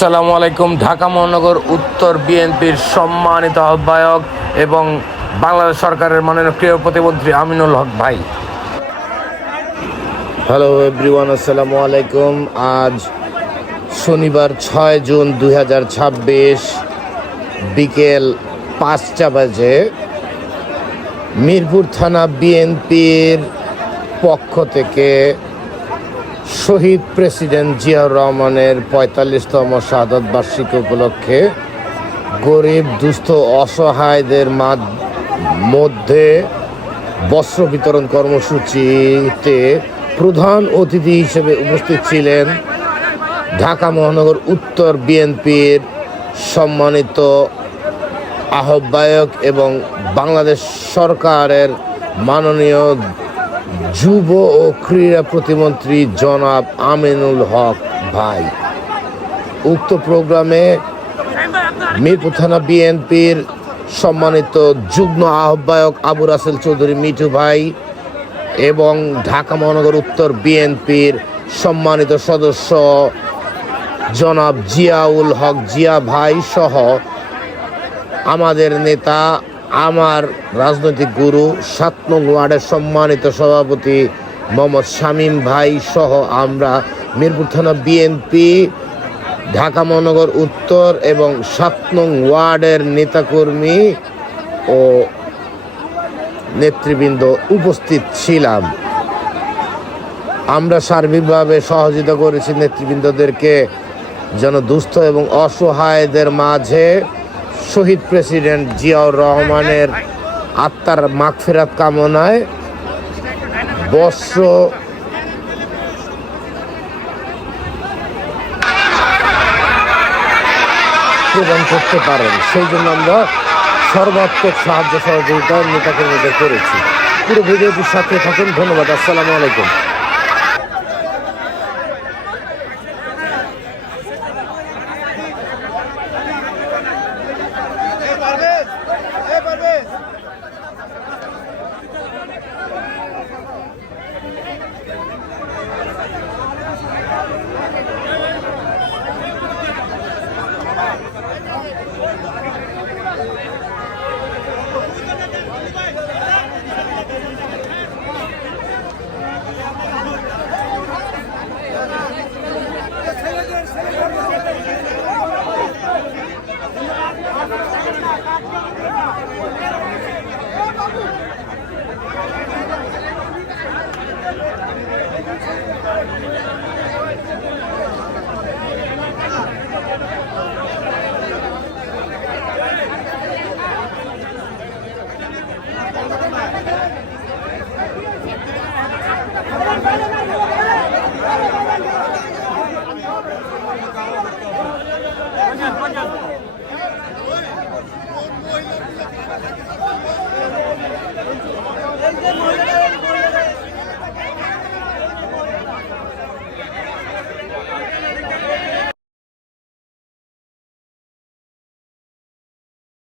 আসসালামু আলাইকুম। ঢাকা মহানগর উত্তর বিএনপির সম্মানিত আহ্বায়ক এবং বাংলাদেশ সরকারের মাননীয় ক্রীড়া প্রতিমন্ত্রী আমিনুল হক ভাই। হ্যালো এভরিওয়ান, আসসালামু আলাইকুম। আজ শনিবার 6 জুন 2026 বিকেল 5টা বাজে মিরপুর থানা বিএনপির পক্ষ থেকে শহীদ প্রেসিডেন্ট জিয়াউর রহমানের 45তম শাহাদত বার্ষিকী উপলক্ষে গরিব দুস্থ অসহায়দের মধ্যে বস্ত্র বিতরণ কর্মসূচিতে প্রধান অতিথি হিসেবে উপস্থিত ছিলেন ঢাকা মহানগর উত্তর বিএনপির সম্মানিত আহ্বায়ক এবং বাংলাদেশ সরকারের মাননীয় যুব ও ক্রীড়া প্রতিমন্ত্রী জনাব আমিনুল হক ভাই। উক্ত প্রোগ্রামে মিরপুর থানা বিএনপির সম্মানিত যুগ্ম আহ্বায়ক আবু রাসেল চৌধুরী মিঠু ভাই এবং ঢাকা মহানগর উত্তর বিএনপির সম্মানিত সদস্য জনাব জিয়াউল হক জিয়া ভাই সহ আমাদের নেতা, আমার রাজনৈতিক গুরু 7 নং ওয়ার্ডের সম্মানিত সভাপতি মোহাম্মদ শামীম ভাই সহ আমরা মিরপুর থানা বিএনপি ঢাকা মহানগর উত্তর এবং 7 নং ওয়ার্ডের নেতাকর্মী ও নেতৃবৃন্দ উপস্থিত ছিলাম। আমরা সার্বিকভাবে সহযোগিতা করেছি নেতৃবৃন্দদেরকে যেন দুস্থ এবং অসহায়দের মাঝে শহীদ প্রেসিডেন্ট জিয়াউর রহমানের আত্মার মাগফিরাত কামনায় বস্ত্র প্রদান করতে পারেন, সেই জন্য আমরা সর্বাত্মক সাহায্য সহযোগিতা নেতাকর্মীদের করেছি। পুরো ভিডিওটির সাথে থাকুন। ধন্যবাদ। আসসালামু আলাইকুম।